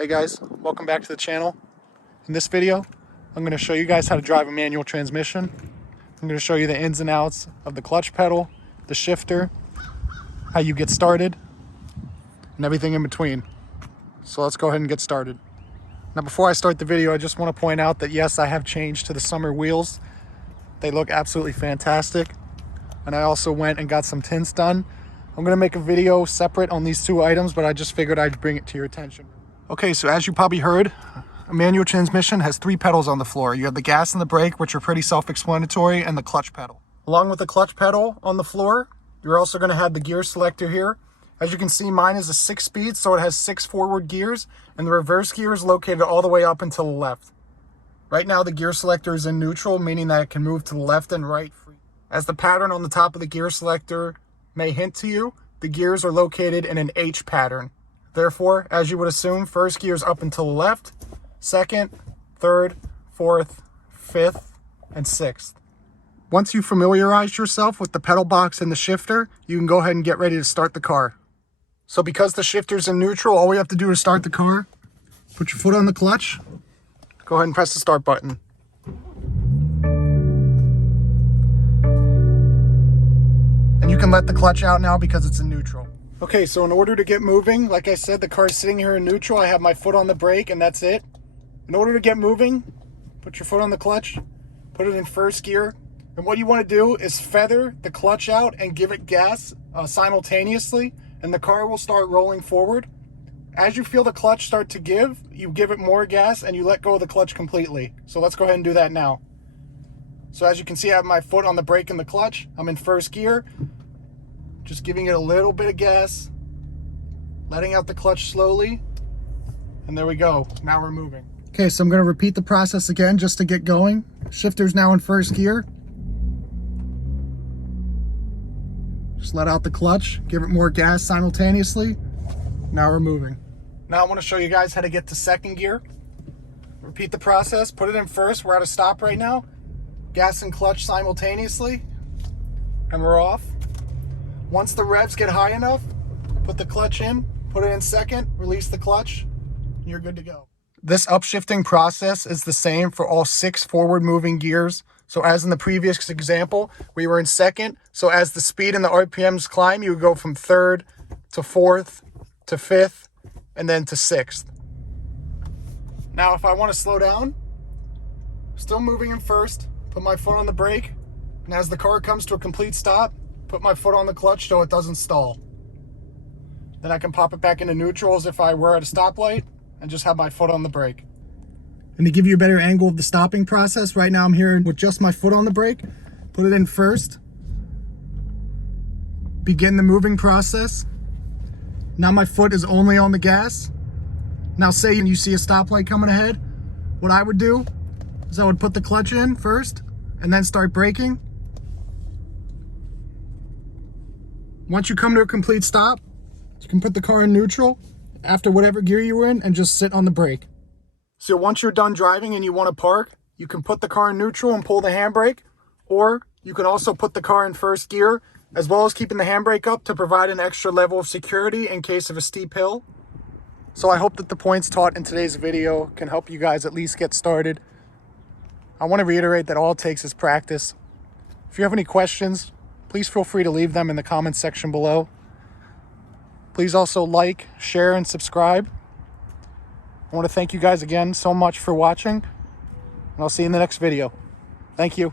Hey guys, welcome back to the channel. In this video, I'm going to show you guys how to drive a manual transmission. I'm going to show you the ins and outs of the clutch pedal, the shifter, how you get started, and everything in between. So let's go ahead and get started. Now before I start the video, I just want to point out that yes, I have changed to the summer wheels. They look absolutely fantastic. And I also went and got some tints done. I'm going to make a video separate on these two items, but I just figured I'd bring it to your attention. Okay, so as you probably heard, a manual transmission has three pedals on the floor. You have the gas and the brake, which are pretty self-explanatory, and the clutch pedal. Along with the clutch pedal on the floor, you're also going to have the gear selector here. As you can see, mine is a 6-speed, so it has 6 forward gears, and the reverse gear is located all the way up and to the left. Right now, the gear selector is in neutral, meaning that it can move to the left and right. As the pattern on the top of the gear selector may hint to you, the gears are located in an H pattern. Therefore, as you would assume, first gear is up and to the left, second, third, fourth, fifth, and sixth. Once you familiarize yourself with the pedal box and the shifter, you can go ahead and get ready to start the car. So because the shifter's in neutral, all we have to do to start the car, put your foot on the clutch, go ahead and press the start button. And you can let the clutch out now because it's in neutral. Okay, so in order to get moving, like I said, the car's sitting here in neutral. I have my foot on the brake and that's it. In order to get moving, put your foot on the clutch, put it in first gear. And what you want to do is feather the clutch out and give it gas simultaneously, and the car will start rolling forward. As you feel the clutch start to give, you give it more gas and you let go of the clutch completely. So let's go ahead and do that now. So as you can see, I have my foot on the brake and the clutch. I'm in first gear. Just giving it a little bit of gas, letting out the clutch slowly, and there we go. Now we're moving. Okay, so I'm going to repeat the process again just to get going. Shifter's now in first gear. Just let out the clutch, give it more gas simultaneously. Now we're moving. Now I want to show you guys how to get to second gear. Repeat the process, put it in first. We're at a stop right now. Gas and clutch simultaneously, and we're off. Once the revs get high enough, put the clutch in, put it in second, release the clutch, and you're good to go. This upshifting process is the same for all 6 forward moving gears. So as in the previous example, we were in second. So as the speed and the RPMs climb, you would go from third to fourth to fifth and then to sixth. Now, if I want to slow down, still moving in first, put my foot on the brake, and as the car comes to a complete stop, put my foot on the clutch so it doesn't stall. Then I can pop it back into neutral as if I were at a stoplight and just have my foot on the brake. And to give you a better angle of the stopping process, right now I'm here with just my foot on the brake. Put it in first. Begin the moving process. Now my foot is only on the gas. Now say you see a stoplight coming ahead. What I would do is I would put the clutch in first and then start braking. Once you come to a complete stop, you can put the car in neutral after whatever gear you were in and just sit on the brake. So once you're done driving and you want to park, you can put the car in neutral and pull the handbrake, or you can also put the car in first gear, as well as keeping the handbrake up to provide an extra level of security in case of a steep hill. So I hope that the points taught in today's video can help you guys at least get started. I want to reiterate that all it takes is practice. If you have any questions, please feel free to leave them in the comments section below. Please also like, share, and subscribe. I want to thank you guys again so much for watching, and I'll see you in the next video. Thank you.